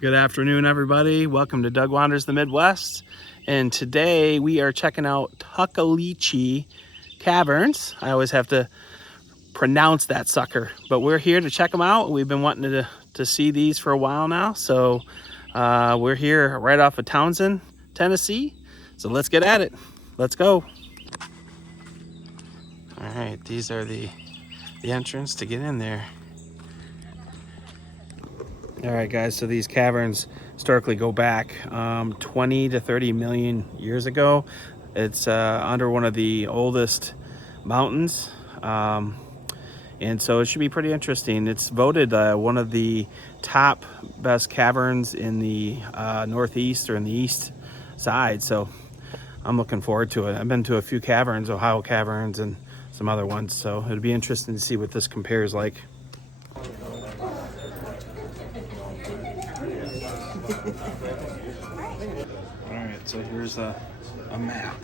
Good afternoon, everybody. Welcome to Doug Wanders the Midwest. And today we are checking out Tuckaleechee Caverns. I always have to pronounce that sucker, but we're here to check them out. We've been wanting to see these for a while now. So we're here right off of Townsend, Tennessee. So let's get at it. Let's go. All right, these are the entrance to get in there. All right, guys, so these caverns historically go back 20 to 30 million years ago. It's under one of the oldest mountains, and so it should be pretty interesting. It's voted one of the top best caverns in the northeast or in the east side, so I'm looking forward to it. I've been to a few caverns, Ohio Caverns and some other ones, so it'll be interesting to see what this compares like. Alright, so here's a map.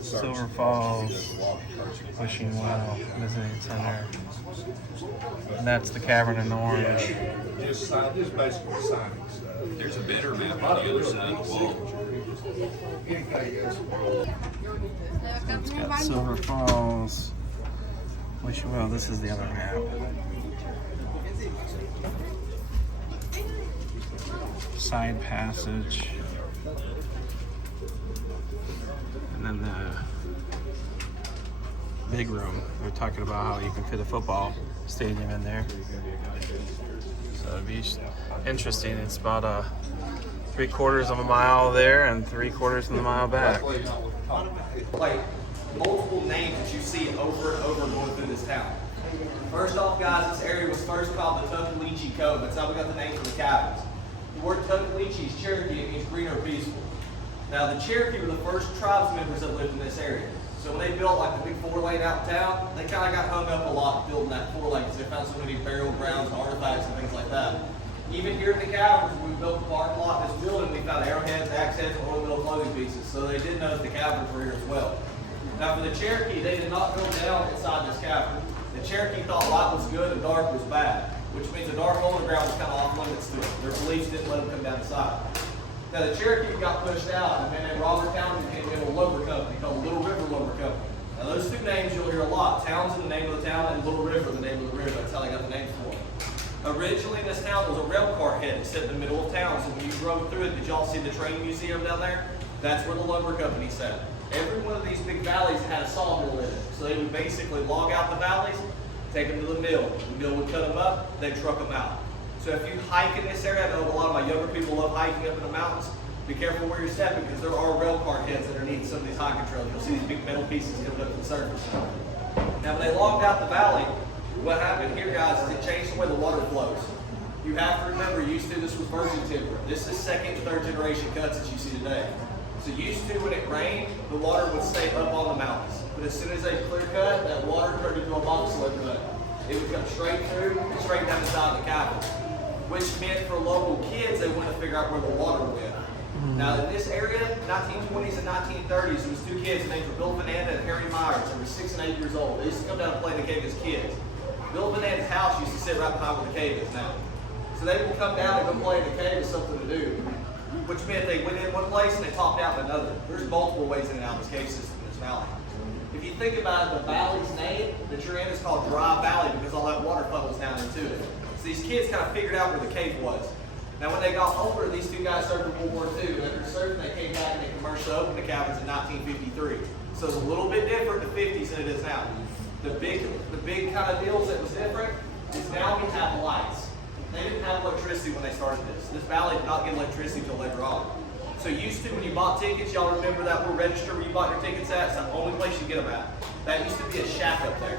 Silver Falls, Wishing Well, Visiting Center. And that's the cavern in orange. There's a better map on the other side of the wall. It's got Silver Falls, Wishing Well. This is the other map. Side passage, and then the big room. They're talking about how you can fit a football stadium in there, so it'd be interesting. It's about 3/4 of a mile there and 3/4 of a mile back. Like multiple names that you see over and over going through this town. First off, guys, this area was first called the Tuckaleechee Cove. That's how we got the name for the cabins. The word Tuckaleechee is Cherokee. It means green or peaceful. Now, the Cherokee were the first tribes members that lived in this area. So when they built like the big 4-lane out in town, they kind of got hung up a lot building that 4-lane because they found so many burial grounds and artifacts and things like that. Even here at the caverns, when we built the parking lot in this building, we found arrowheads, axe heads, and ornamental clothing pieces. So they did know that the caverns were here as well. Now, for the Cherokee, they did not go down inside this cavern. The Cherokee thought light was good and dark was bad, which means the dark hole in the ground was kind of off limits to it. Their beliefs didn't let them come down inside. Now, the Cherokee got pushed out, and then in Robert Townsend came in a lumber company called Little River Lumber Company. Now, those two names you'll hear a lot. Townsend, the name of the town, and Little River, the name of the river. That's how they got the names for them. Originally, this town was a rail car head that sat in the middle of town. So when you drove through it, did y'all see the train museum down there? That's where the lumber company sat. Every one of these big valleys had a sawmill in it. So they would basically log out the valleys, take them to the mill. The mill would cut them up, they'd truck them out. So if you hike in this area, I know a lot of my younger people love hiking up in the mountains. Be careful where you're stepping because there are rail car heads underneath some of these hiking trails. You'll see these big metal pieces coming up to the surface. Now, when they logged out the valley, what happened here, guys, is it changed the way the water flows. You have to remember, used to, this was virgin timber. This is second and third generation cuts that you see today. So used to, when it rained, the water would stay up on the mountains. But as soon as they clear cut, that water turned into a bobsled cut. It would come straight through and straight down the side of the cabin, which meant for local kids, they wanted to figure out where the water went. Now, in this area, 1920s and 1930s, there was two kids named Bill Fernanda and Harry Myers. They were 6 and 8 years old. They used to come down and play in the cave as kids. Bill Fernanda's house used to sit right behind where the cave is now. So they would come down and go play in the cave as something to do, which meant they went in one place and they topped out in another. There's multiple ways in and out of this cave system in this valley. If you think about it, the valley's name that you're in is called Dry Valley because all that water funnels down into it. So these kids kind of figured out where the cave was. Now, when they got older, these two guys served in World War II. After serving, they came back and they commercially opened the caverns in 1953. So it's a little bit different in the 50s than it is now. The big kind of deals that was different is now we have lights. They didn't have electricity when they started this. This valley did not get electricity until later on. So used to, when you bought tickets, y'all remember that little register where you bought your tickets at? It's the only place you get them at. That used to be a shack up there.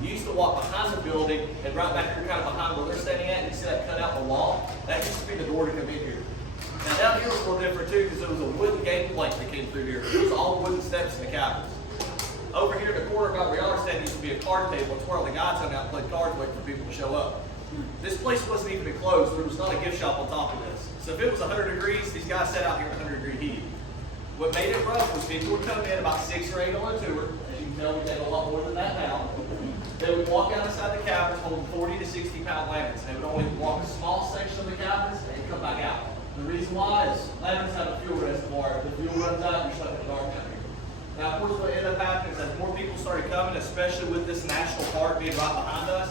You used to walk behind the building, and right back here, kind of behind where they're standing at, and you see that cut out in the wall? That used to be the door to come in here. Now down here was a little different too, because there was a wooden game plank that came through here. It was all wooden steps in the caverns. Over here in the corner about where y'all are standing used to be a card table. It's where all the guys hung out and played cards waiting for people to show up. This place wasn't even enclosed. There was not a gift shop on top of this. So if it was 100 degrees, these guys sat out here in 100-degree heat. What made it rough was people would come in about 6 or 8 on a tour. As you can tell, we take a lot more than that now. They would walk outside the caverns holding 40 to 60 pound lanterns. They would only walk a small section of the caverns and come back out. The reason why is lanterns have a fuel reservoir. If the fuel runs out, you're stuck in the dark down here. Now, of course, what ended up happening is as more people started coming, especially with this national park being right behind us,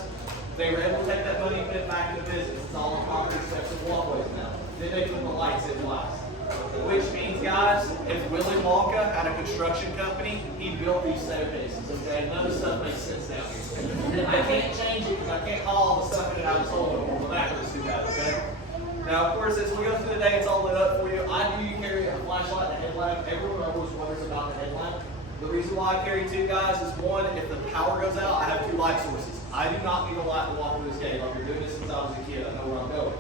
they were able to take that money and put it back into business. It's all on concrete steps and walkways now. Then they put the lights in last. Which means, guys, if Willy Wonka had a construction company, he built these staircases, okay? None of the stuff makes sense down here. I can't change it because I can't haul all the stuff in and out of this hole on the back of this too bad, okay? Now, of course, as we go through the day, it's all lit up for you. I do carry a flashlight and a headlamp. Everyone always wonders about the headlamp. The reason why I carry two, guys, is one, if the power goes out, I have two light sources. I do not need a light to walk through this cave. I've been doing this since I was a kid. I know where I'm going.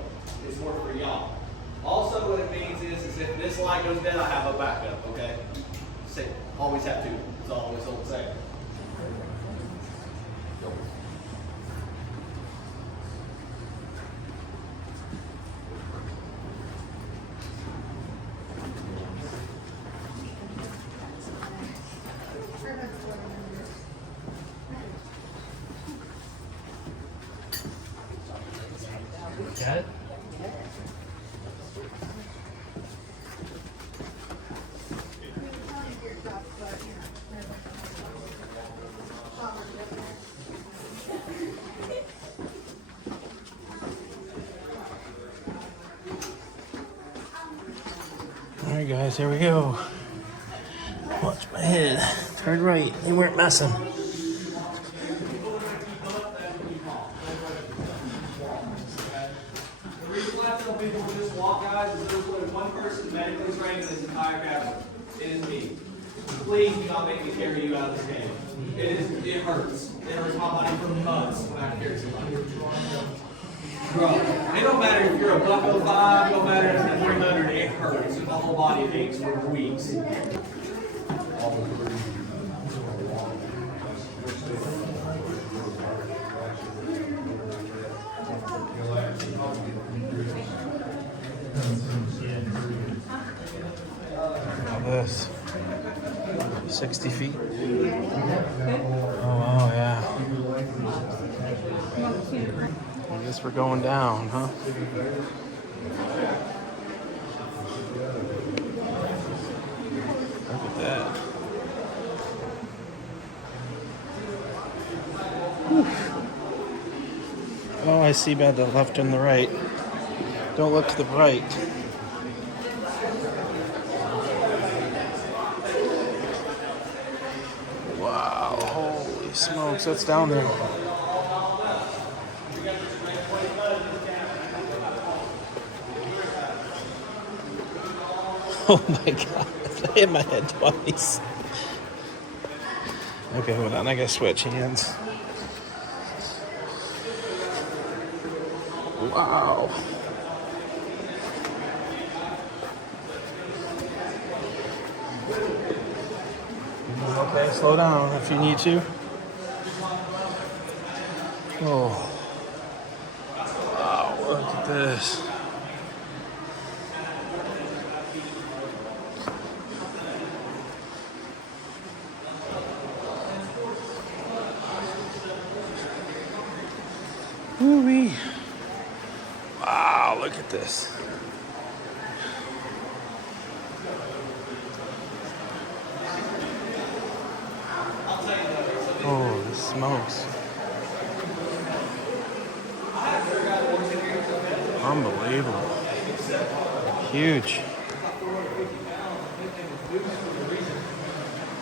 It's more for y'all. Also, what it means is if this light goes dead, I have a backup, okay? So, always have two. It's always old saying. Got it? All right, guys, here we go. Watch my head. Turn right. They weren't messing. The reason why I tell people to just walk, guys, is there's only one person medically trained in this entire cavern. It is me. Please do not make me carry you out of this game. It hurts. It hurts my body for months when I carry somebody. Bro, it don't matter if you're a $105, it don't matter if you're 300, it hurts. My whole body aches for weeks. Look at this. 60 feet. Oh, wow, yeah. I guess we're going down, huh? Look at that. Whew. Oh, I see by the left and the right. Don't look to the right. Wow, holy smokes, that's down there. Oh my god, I hit my head twice. Okay, hold on, I gotta switch hands. Wow. Okay, slow down if you need to. Oh. Wow, look at this. Woo-wee. Wow, look at this. Holy smokes. Unbelievable. Huge.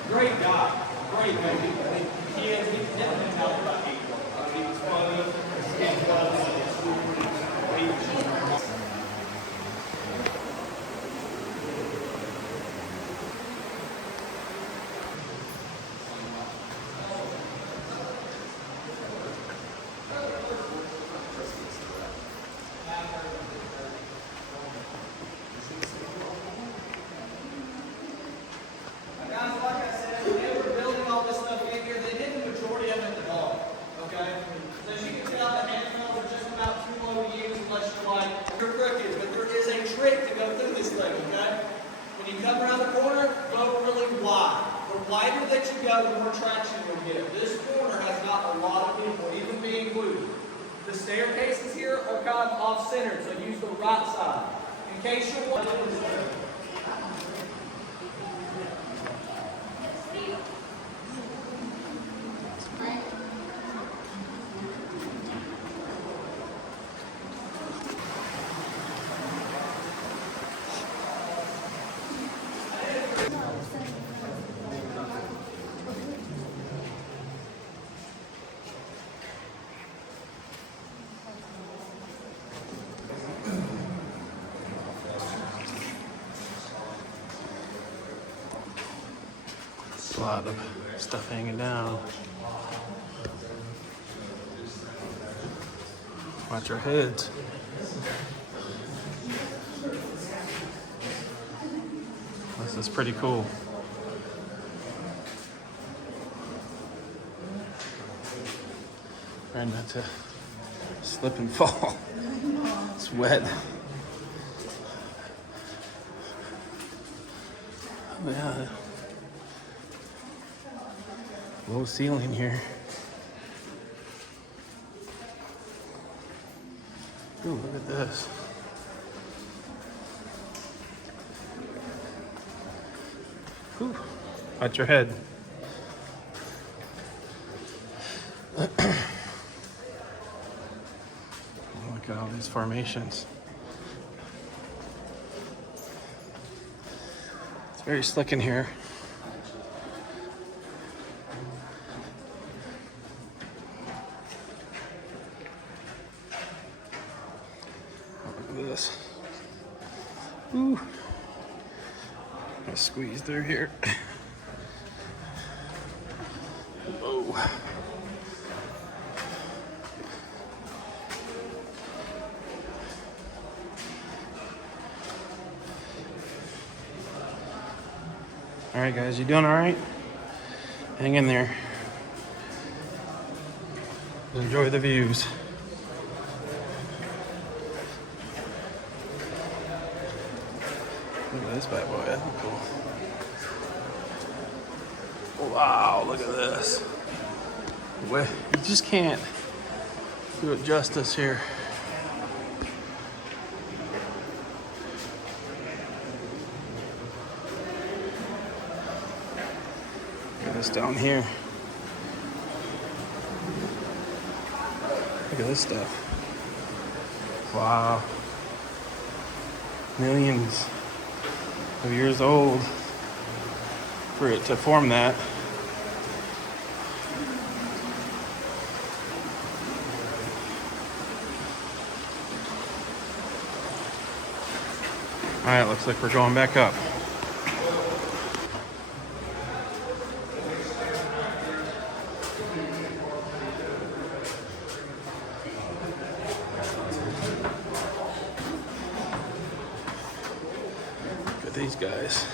Great guy. Great guy. He definitely talked about people. He was funny. Guys, like I said, when they were building all this stuff in here, they did the majority of it in the dark. Okay? So as you can tell, the handhelds are just about too low to use unless you're like, you're crooked. But there is a trick to go through this thing, okay? When you come around the corner, go really wide. The wider that you go, the more traction you'll get. This corner has got a lot of staircases here are kind of off-centered, so use the right side. In case you're wondering. A lot of stuff hanging down. Watch your heads. This is pretty cool. Trying not to slip and fall. It's wet. Oh, yeah. Low ceiling here. Ooh, look at this. Ooh, watch your head. Look at all these formations. It's very slick in here. This. Ooh. I'll squeeze through here. Oh. All right, guys, you doing all right? Hang in there. Enjoy the views. Look at this bad boy, that's cool. Wow, look at this. You just can't do it justice here. Look at this down here. Look at this stuff. Wow. Millions of years old for it to form that. All right, looks like we're going back up. Look at these guys.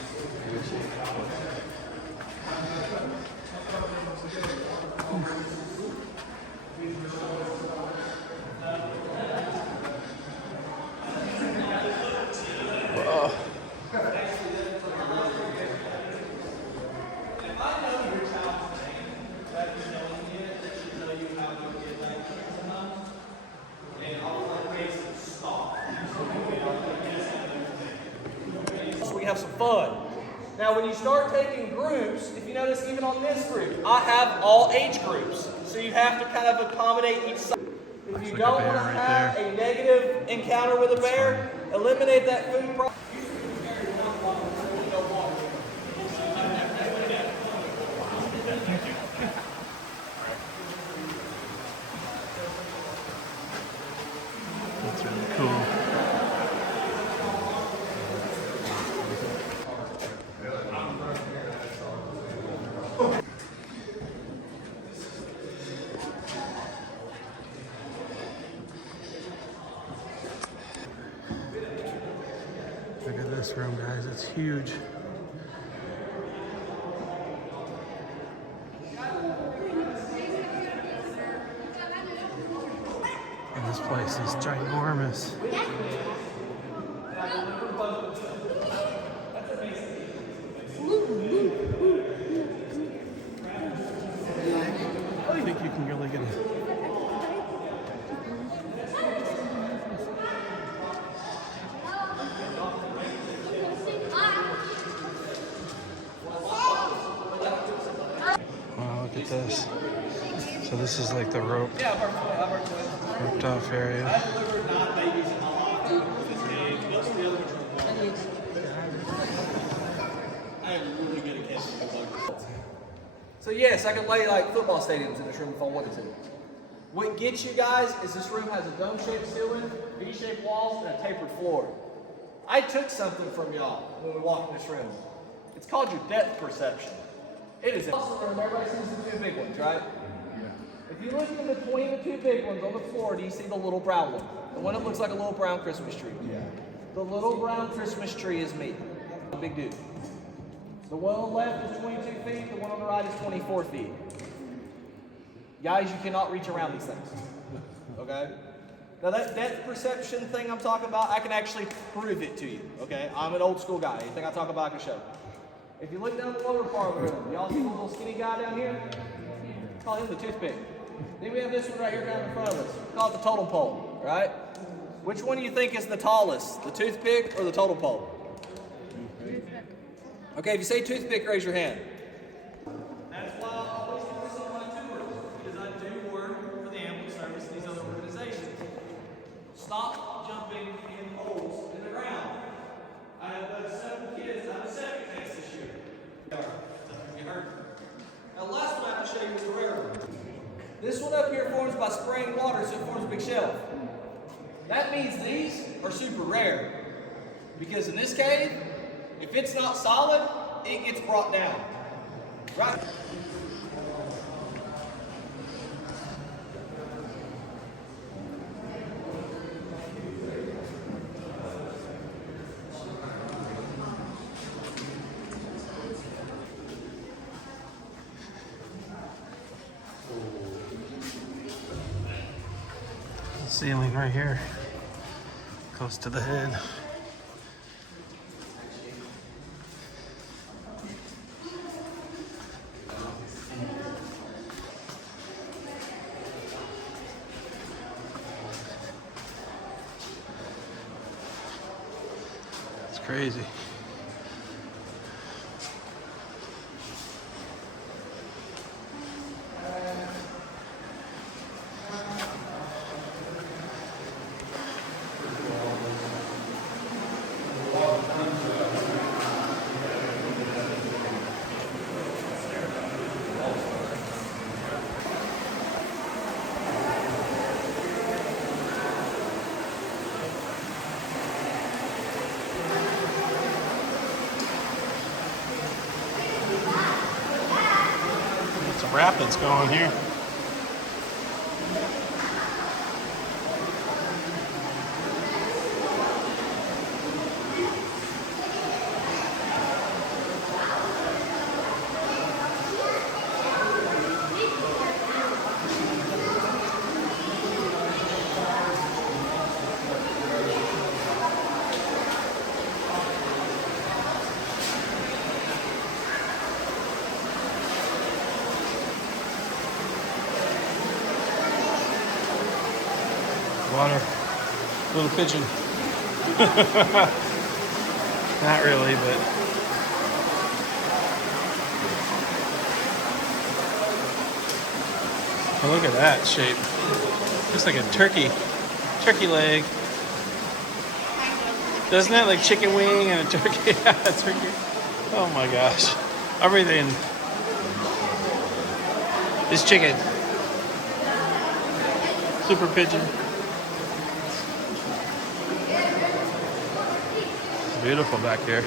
So we have some fun. Now when you start taking groups, if you notice even on this group, I have all age groups. So you have to kind of accommodate each side. If you don't want to have a negative encounter with a bear, eliminate that food problem. That's really cool. Look at this room, guys. It's huge. And this place is ginormous. I think you can really get it. at this. So this is like the roped off area. I delivered 9 babies in my life with this cage, but still, I am really good at catching the bugs. So yes, I can lay like football stadiums in this room if I wanted to. What gets you guys is this room has a dome-shaped ceiling, V-shaped walls, and a tapered floor. I took something from y'all when we walked in this room. It's called your depth perception. It is also room, everybody sees the 2 big ones, right? If you look in between the 2 big ones on the floor, do you see the little brown one? The one that looks like a little brown Christmas tree. Yeah. The little brown Christmas tree is me. The big dude. The one on the left is 22 feet, the one on the right is 24 feet. Guys, you cannot reach around these things. Okay? Now that depth perception thing I'm talking about, I can actually prove it to you. Okay? I'm an old school guy. Anything I talk about, I can show. If you look down the lower part of the room, y'all see the little skinny guy down here? Call him the toothpick. Then we have this one right here down in front of us. Call it the totem pole, right? Which one do you think is the tallest? The toothpick or the totem pole? Okay, if you say toothpick, raise your hand. That's why I always do this on my tours, because I do work for the ambulance service and these other organizations. Stop jumping in holes in the ground. I have 7 kids. I have a septic tank this year. You heard. Now, the last one I have to show you is the rare one. This one up here forms by spraying water, so it forms a big shelf. That means these are super rare. Because in this cave, if it's not solid, it gets brought down. Right? Ceiling right here, close to the head. It's crazy. Rapids going here. Water, little pigeon. Not really, but oh, look at that shape. Looks like a turkey leg. Doesn't it? Like chicken wing and a turkey. Yeah, a turkey. Oh my gosh, everything is chicken. Super pigeon. Beautiful back here.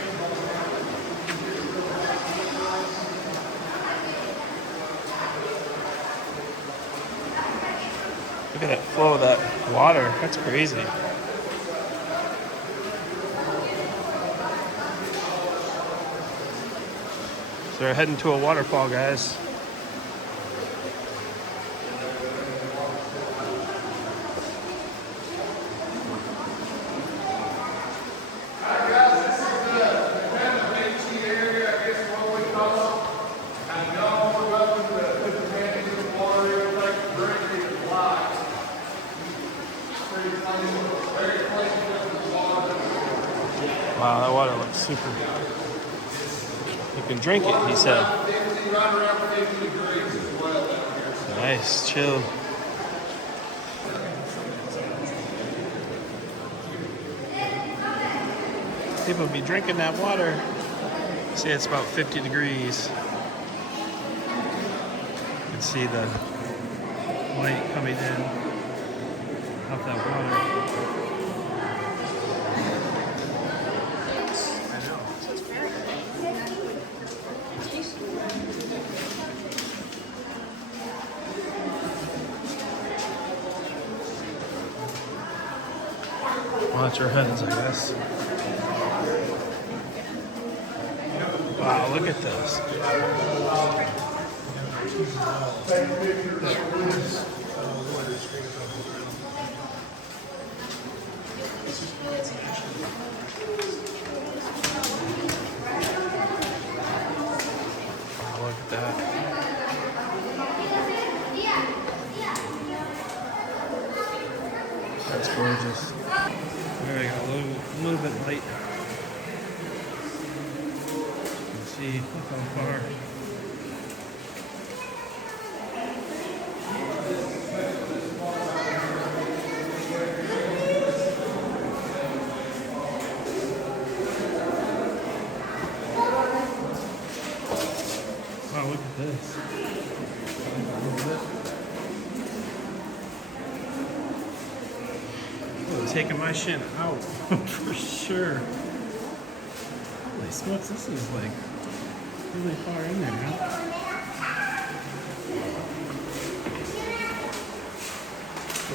Look at that flow of that water. That's crazy. So we're heading to a waterfall, guys. Wow, that water looks super. You can drink it, he said. Right around 50 degrees as well. Nice, chill. People be drinking that water. See, it's about 50 degrees. You can see the light coming in off that water. Watch your heads, I guess. Wow, look at this. Wow, look at that. That's gorgeous. There we go, a little bit light. You can see, look how far. Wow, look at this. Oh, taking my shin out for sure. Holy smokes, this is like really far in there, man.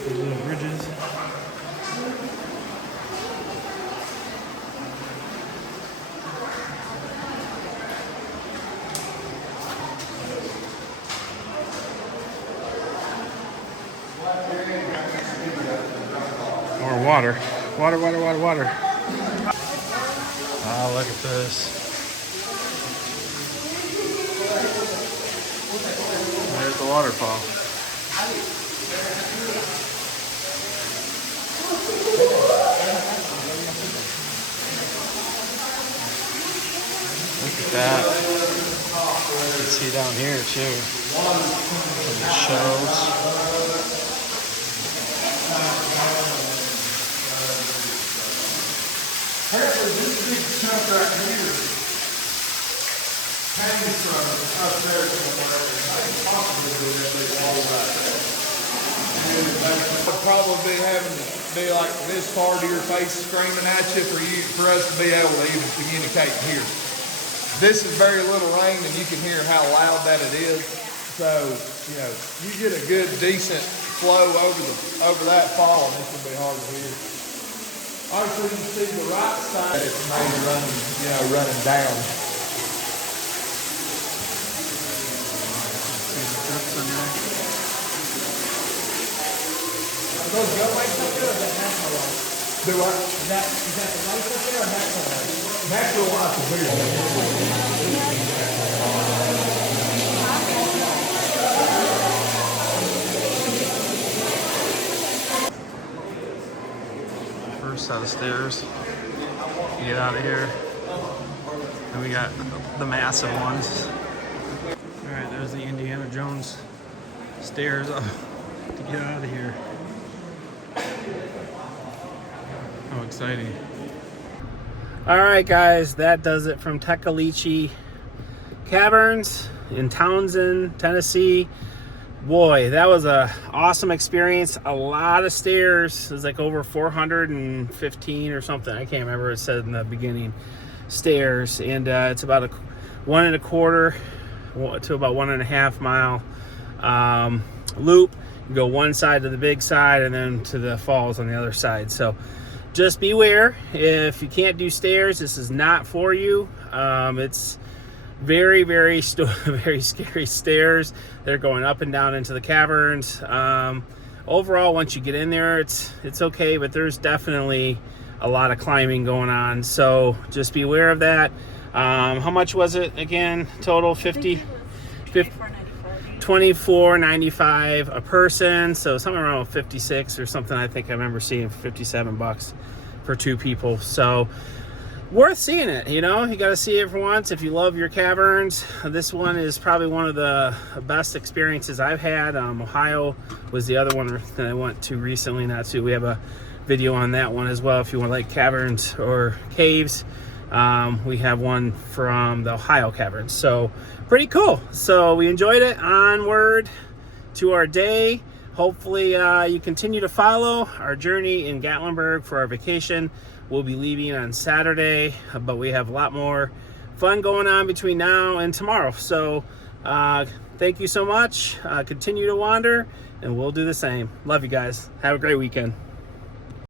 These little bridges. More water. Water, water, water, water. Oh, look at this. There's the waterfall. Look at that. You can see down here too. Some shells. Apparently this big chunk right here came from up there somewhere. I think possibly be that big wall right there. Would probably be having to be like this far to your face screaming at you for us to be able to even communicate and hear. This is very little rain and you can hear how loud that it is. So, you know, you get a good decent flow over that fall and this will be hard to hear. Obviously, you see the right side, it's maybe running down. Those go lights up there or is that natural light? Do what? Is that the lights up there or natural light? Natural lights are bigger. First set of stairs. Get out of here. And we got the massive ones. Alright, there's the Indiana Jones stairs up to get out of here. How exciting. Alright guys, that does it from Tuckaleechee Caverns in Townsend, Tennessee. Boy, that was a awesome experience. A lot of stairs. It was like over 415 or something. I can't remember what it said in the beginning. Stairs, and it's about a 1.25 to about 1.5 mile loop. You go one side to the big side and then to the falls on the other side. So just beware, if you can't do stairs, this is not for you. It's very, very scary stairs. They're going up and down into the caverns. Overall, once you get in there, it's okay, but there's definitely a lot of climbing going on. So just be aware of that. How much was it again? Total 24.95 a person. So somewhere around 56 or something. I think I remember seeing $57 for 2 people. So worth seeing it. You know, you got to see it for once if you love your caverns. This one is probably one of the best experiences I've had. Ohio was the other one that I went to recently. Not to, we have a video on that one as well if you want like caverns or caves. We have one from the Ohio caverns, so pretty cool. So we enjoyed it. Onward to our day. Hopefully you continue to follow our journey in Gatlinburg for our vacation. We'll be leaving on Saturday, but we have a lot more fun going on between now and tomorrow. So thank you so much. Continue to wander, and we'll do the same. Love you guys. Have a great weekend.